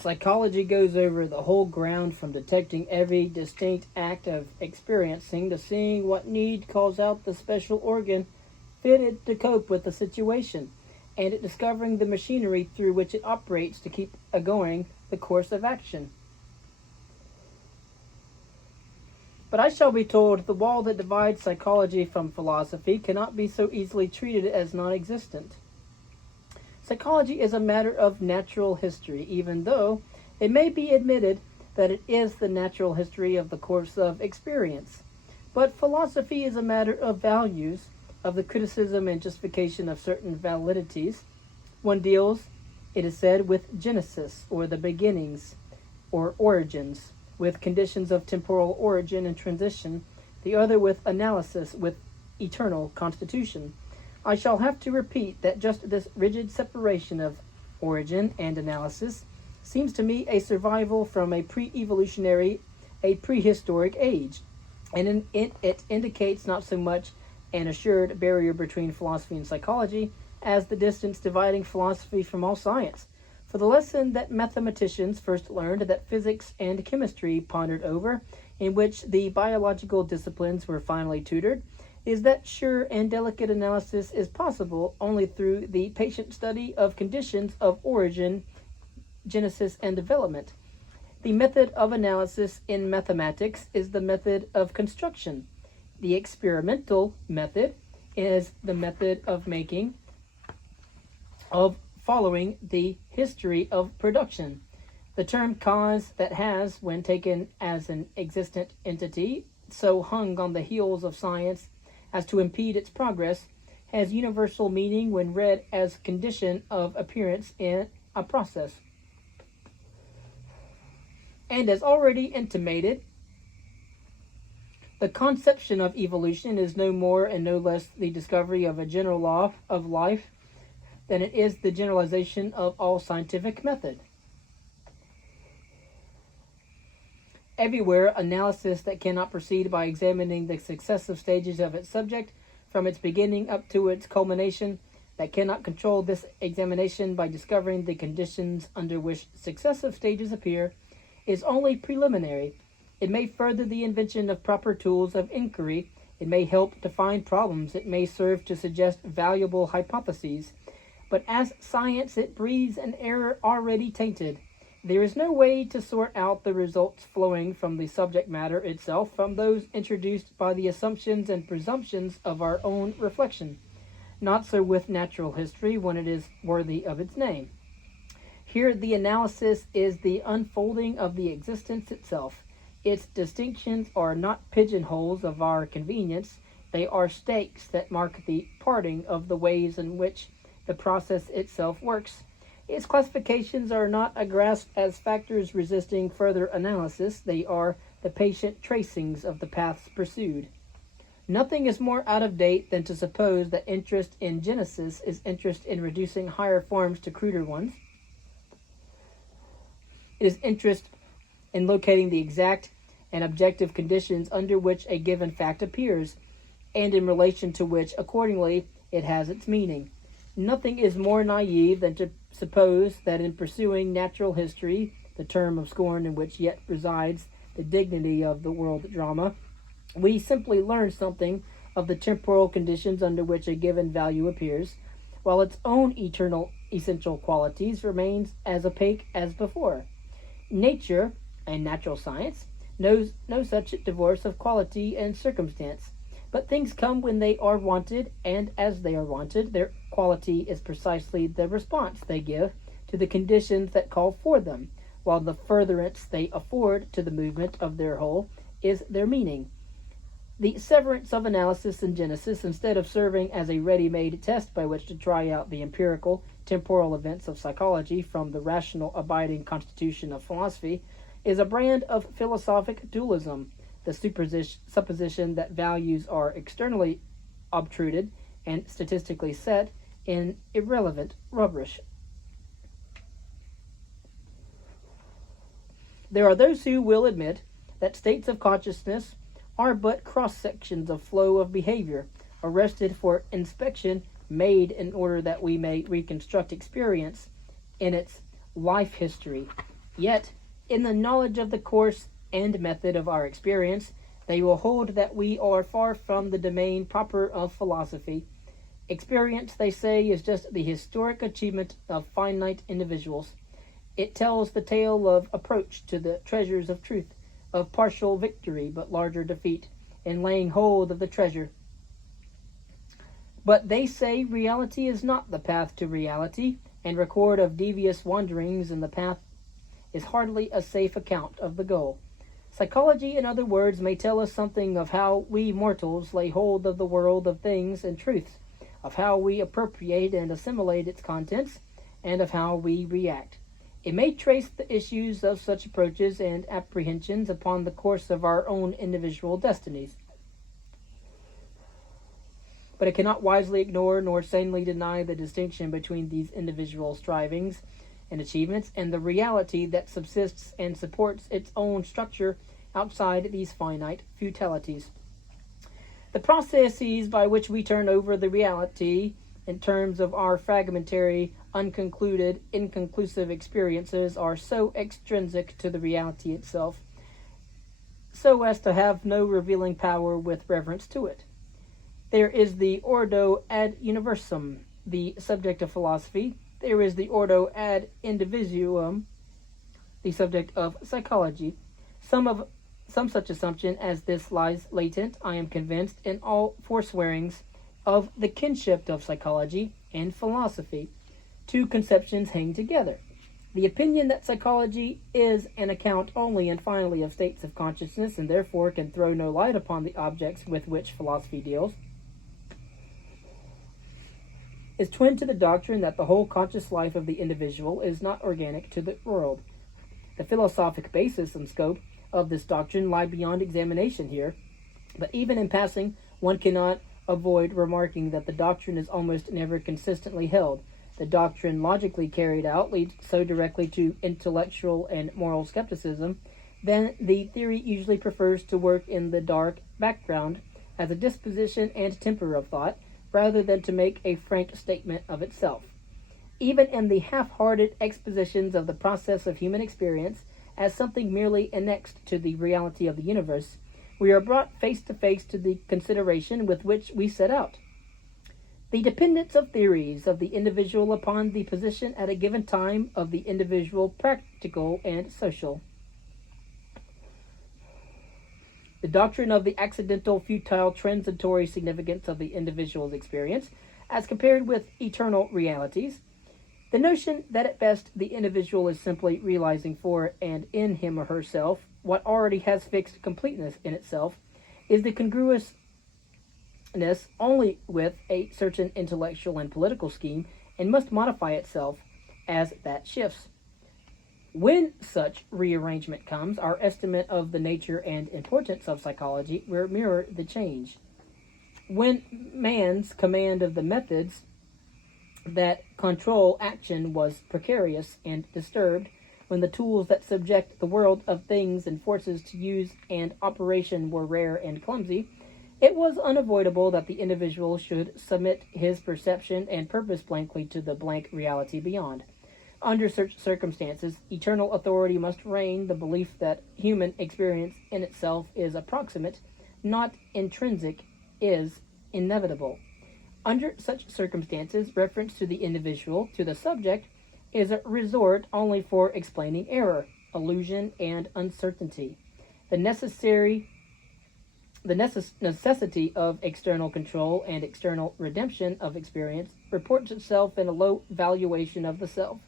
Psychology goes over the whole ground from detecting every distinct act of experiencing to seeing what need calls out the special organ fitted to cope with the situation, and at discovering the machinery through which it operates to keep going the course of action. But I shall be told the wall that divides psychology from philosophy cannot be so easily treated as non-existent. Psychology is a matter of natural history, even though it may be admitted that it is the natural history of the course of experience. But philosophy is a matter of values, of the criticism and justification of certain validities. One deals, it is said, with genesis, or the beginnings, or origins, with conditions of temporal origin and transition, the other with analysis, with eternal constitution. I shall have to repeat that just this rigid separation of origin and analysis seems to me a survival from a pre-evolutionary, a prehistoric age, and it indicates not so much an assured barrier between philosophy and psychology as the distance dividing philosophy from all science. For the lesson that mathematicians first learned, that physics and chemistry pondered over, in which the biological disciplines were finally tutored, is that sure and delicate analysis is possible only through the patient study of conditions of origin, genesis, and development. The method of analysis in mathematics is the method of construction. The experimental method is the method of following the history of production. The term cause that has, when taken as an existent entity, so hung on the heels of science as to impede its progress, has universal meaning when read as condition of appearance in a process. And as already intimated, the conception of evolution is no more and no less the discovery of a general law of life than it is the generalization of all scientific method. Everywhere, analysis that cannot proceed by examining the successive stages of its subject from its beginning up to its culmination, that cannot control this examination by discovering the conditions under which successive stages appear, is only preliminary. It may further the invention of proper tools of inquiry. It may help define problems. It may serve to suggest valuable hypotheses. But as science, it breathes an error already tainted. There is no way to sort out the results flowing from the subject matter itself from those introduced by the assumptions and presumptions of our own reflection. Not so with natural history when it is worthy of its name. Here the analysis is the unfolding of the existence itself. Its distinctions are not pigeonholes of our convenience. They are stakes that mark the parting of the ways in which the process itself works. Its classifications are not a grasp as factors resisting further analysis. They are the patient tracings of the paths pursued. Nothing is more out of date than to suppose that interest in genesis is interest in reducing higher forms to cruder ones. It is interest in locating the exact and objective conditions under which a given fact appears, and in relation to which, accordingly, it has its meaning. Nothing is more naive than to suppose that in pursuing natural history, the term of scorn in which yet resides the dignity of the world drama, we simply learn something of the temporal conditions under which a given value appears, while its own eternal essential qualities remains as opaque as before. Nature, and natural science, knows no such divorce of quality and circumstance. But things come when they are wanted, and as they are wanted, their quality is precisely the response they give to the conditions that call for them, while the furtherance they afford to the movement of their whole is their meaning. The severance of analysis and genesis, instead of serving as a ready-made test by which to try out the empirical, temporal events of psychology from the rational, abiding constitution of philosophy, is a brand of philosophic dualism, the supposition that values are externally obtruded and statistically set in irrelevant rubbish. There are those who will admit that states of consciousness are but cross-sections of flow of behavior, arrested for inspection, made in order that we may reconstruct experience in its life history. Yet, in the knowledge of the course and method of our experience, they will hold that we are far from the domain proper of philosophy. Experience, they say, is just the historic achievement of finite individuals. It tells the tale of approach to the treasures of truth, of partial victory but larger defeat, in laying hold of the treasure. But they say reality is not the path to reality, and record of devious wanderings in the path is hardly a safe account of the goal. Psychology, in other words, may tell us something of how we mortals lay hold of the world of things and truths, of how we appropriate and assimilate its contents, and of how we react. It may trace the issues of such approaches and apprehensions upon the course of our own individual destinies. But it cannot wisely ignore nor sanely deny the distinction between these individual strivings and achievements and the reality that subsists and supports its own structure outside these finite futilities. The processes by which we turn over the reality in terms of our fragmentary, unconcluded, inconclusive experiences are so extrinsic to the reality itself, so as to have no revealing power with reference to it. There is the ordo ad universum, the subject of philosophy. There is the ordo ad individuum, the subject of psychology. Some such assumption as this lies latent, I am convinced, in all forswearings of the kinship of psychology and philosophy. Two conceptions hang together. The opinion that psychology is an account only and finally of states of consciousness and therefore can throw no light upon the objects with which philosophy deals, is twin to the doctrine that the whole conscious life of the individual is not organic to the world. The philosophic basis and scope of this doctrine lie beyond examination here, but even in passing, one cannot avoid remarking that the doctrine is almost never consistently held. The doctrine logically carried out leads so directly to intellectual and moral skepticism, then the theory usually prefers to work in the dark background as a disposition and temper of thought, rather than to make a frank statement of itself. Even in the half-hearted expositions of the process of human experience, as something merely annexed to the reality of the universe, we are brought face to face to the consideration with which we set out. The dependence of theories of the individual upon the position at a given time of the individual, practical and social. The doctrine of the accidental, futile, transitory significance of the individual's experience, as compared with eternal realities. The notion that at best the individual is simply realizing for and in him or herself what already has fixed completeness in itself, is the congruousness only with a certain intellectual and political scheme, and must modify itself as that shifts. When such rearrangement comes, our estimate of the nature and importance of psychology will mirror the change. When man's command of the methods that control action was precarious and disturbed, when the tools that subject the world of things and forces to use and operation were rare and clumsy, it was unavoidable that the individual should submit his perception and purpose blankly to the blank reality beyond. Under such circumstances, eternal authority must reign. The belief that human experience in itself is approximate, not intrinsic, is inevitable. Under such circumstances, reference to the individual, to the subject, is a resort only for explaining error, illusion, and uncertainty. The necessity of external control and external redemption of experience reports itself in a low valuation of the self,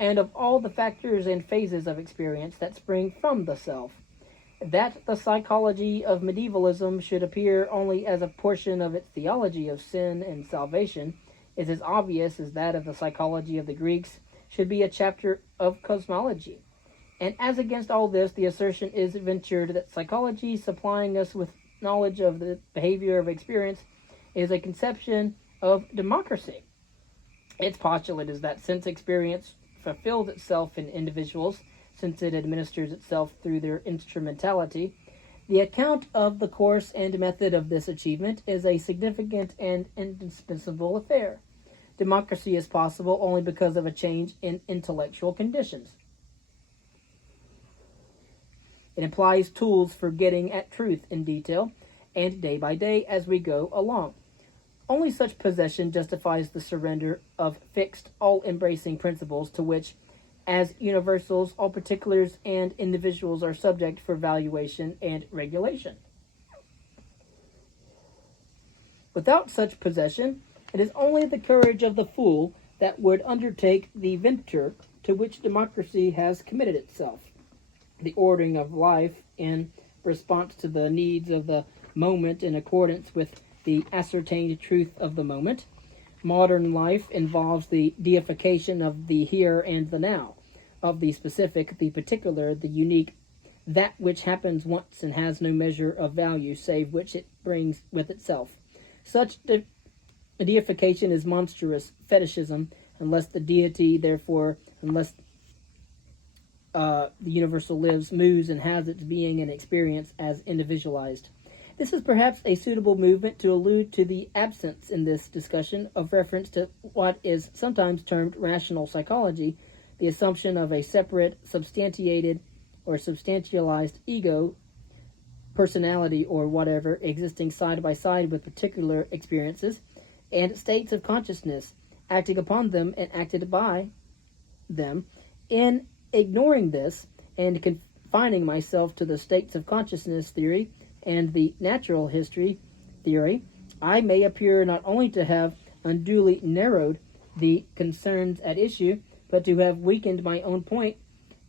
and of all the factors and phases of experience that spring from the self. That the psychology of medievalism should appear only as a portion of its theology of sin and salvation is as obvious as that of the psychology of the Greeks should be a chapter of cosmology. And as against all this, the assertion is ventured that psychology, supplying us with knowledge of the behavior of experience, is a conception of democracy. Its postulate is that since experience fulfills itself in individuals, since it administers itself through their instrumentality, the account of the course and method of this achievement is a significant and indispensable affair. Democracy is possible only because of a change in intellectual conditions. It implies tools for getting at truth in detail and day by day as we go along. Only such possession justifies the surrender of fixed, all-embracing principles to which, as universals, all particulars and individuals are subject for valuation and regulation. Without such possession, it is only the courage of the fool that would undertake the venture to which democracy has committed itself. The ordering of life in response to the needs of the moment in accordance with the ascertained truth of the moment. Modern life involves the deification of the here and the now, of the specific, the particular, the unique, that which happens once and has no measure of value save which it brings with itself. Such deification is monstrous fetishism, unless the deity, therefore, unless the universal lives, moves, and has its being and experience as individualized. This is perhaps a suitable movement to allude to the absence in this discussion of reference to what is sometimes termed rational psychology, the assumption of a separate, substantiated, or substantialized ego, personality, or whatever, existing side by side with particular experiences and states of consciousness, acting upon them and acted by them. In ignoring this and confining myself to the states of consciousness theory and the natural history theory, I may appear not only to have unduly narrowed the concerns at issue, but to have weakened my own point.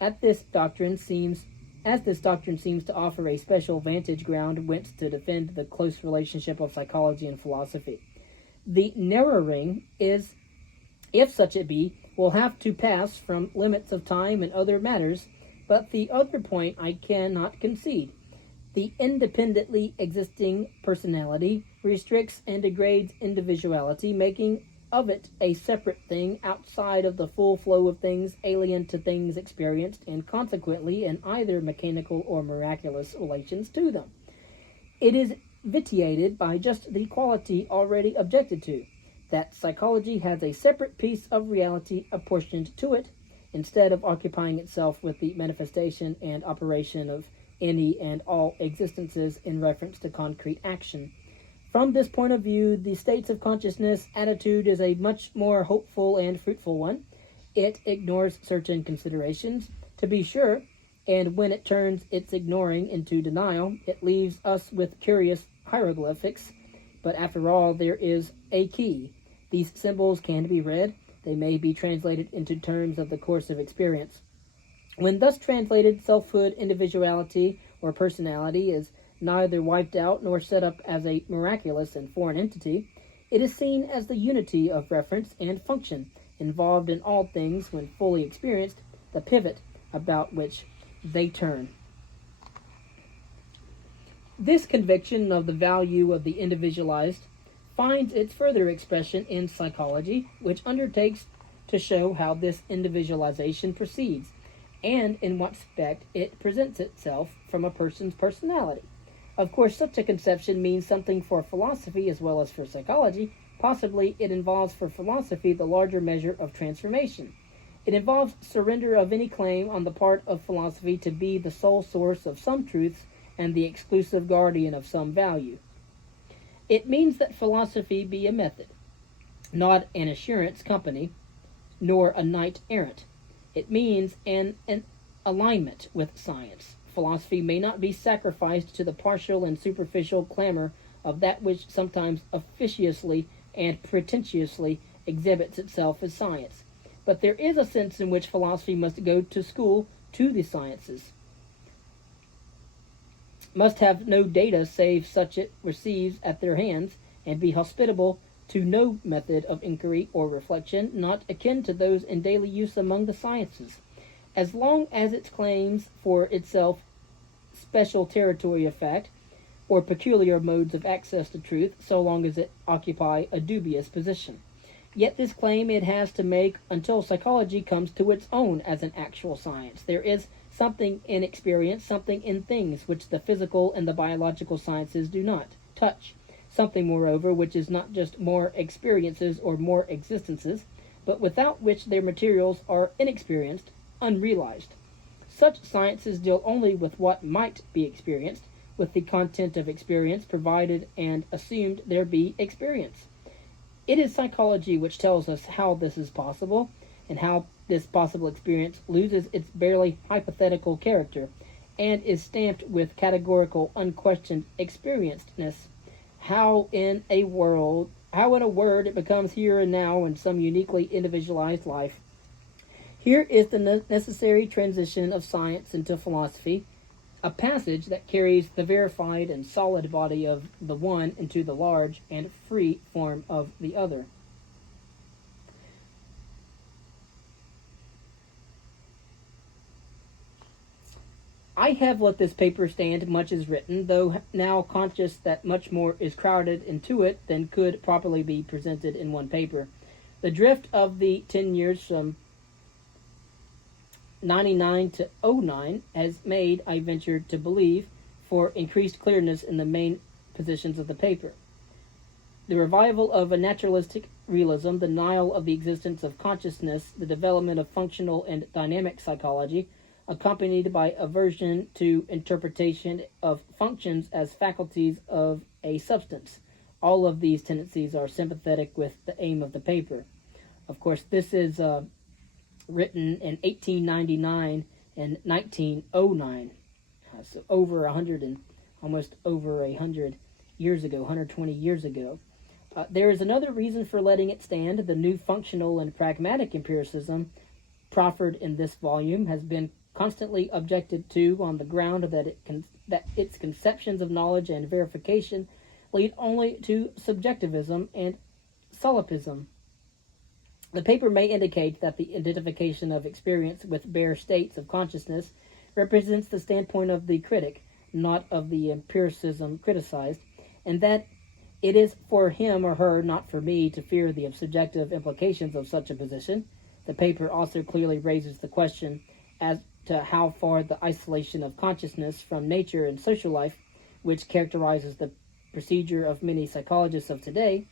As this doctrine seems to offer a special vantage ground whence to defend the close relationship of psychology and philosophy. The narrowing is, if such it be, will have to pass from limits of time and other matters, but the other point I cannot concede. The independently existing personality restricts and degrades individuality, making of it a separate thing outside of the full flow of things, alien to things experienced, and consequently in either mechanical or miraculous relations to them. It is vitiated by just the quality already objected to, that psychology has a separate piece of reality apportioned to it, instead of occupying itself with the manifestation and operation of any and all existences in reference to concrete action. From this point of view, the states of consciousness attitude is a much more hopeful and fruitful one. It ignores certain considerations, to be sure, and when it turns its ignoring into denial, it leaves us with curious hieroglyphics. But after all, there is a key. These symbols can be read. They may be translated into terms of the course of experience. When thus translated, selfhood, individuality, or personality is neither wiped out nor set up as a miraculous and foreign entity. It is seen as the unity of reference and function, involved in all things when fully experienced, the pivot about which they turn. This conviction of the value of the individualized finds its further expression in psychology, which undertakes to show how this individualization proceeds, and in what respect it presents itself from a person's personality. Of course, such a conception means something for philosophy as well as for psychology. Possibly it involves for philosophy the larger measure of transformation. It involves surrender of any claim on the part of philosophy to be the sole source of some truths and the exclusive guardian of some value. It means that philosophy be a method, not an assurance company, nor a knight errant. It means an alignment with science. Philosophy may not be sacrificed to the partial and superficial clamor of that which sometimes officiously and pretentiously exhibits itself as science. But there is a sense in which philosophy must go to school to the sciences, must have no data save such it receives at their hands, and be hospitable to no method of inquiry or reflection not akin to those in daily use among the sciences. As long as it claims for itself special territory of fact, or peculiar modes of access to truth, so long as it occupy a dubious position. Yet this claim it has to make until psychology comes to its own as an actual science. There is something in experience, something in things which the physical and the biological sciences do not touch. Something, moreover, which is not just more experiences or more existences, but without which their materials are inexperienced, unrealized. Such sciences deal only with what might be experienced, with the content of experience provided and assumed there be experience. It is psychology which tells us how this is possible, and how this possible experience loses its barely hypothetical character, and is stamped with categorical, unquestioned experiencedness. How in a word it becomes here and now in some uniquely individualized life. Here is the necessary transition of science into philosophy, a passage that carries the verified and solid body of the one into the large and free form of the other. I have let this paper stand, much is written, though now conscious that much more is crowded into it than could properly be presented in one paper. The drift of the 10 years from 99 to '09 has made, I venture to believe, for increased clearness in the main positions of the paper. The revival of a naturalistic realism, the denial of the existence of consciousness, the development of functional and dynamic psychology, accompanied by aversion to interpretation of functions as faculties of a substance. All of these tendencies are sympathetic with the aim of the paper. Of course, this is written in 1899 and 1909, so almost over 100 years ago, 120 years ago. There is another reason for letting it stand. The new functional and pragmatic empiricism proffered in this volume has been constantly objected to on the ground that its conceptions of knowledge and verification lead only to subjectivism and solipsism. The paper may indicate that the identification of experience with bare states of consciousness represents the standpoint of the critic, not of the empiricism criticized, and that it is for him or her, not for me, to fear the subjective implications of such a position. The paper also clearly raises the question as to how far the isolation of consciousness from nature and social life, which characterizes the procedure of many psychologists of today,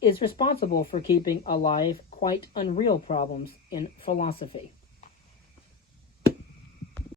is responsible for keeping alive quite unreal problems in philosophy.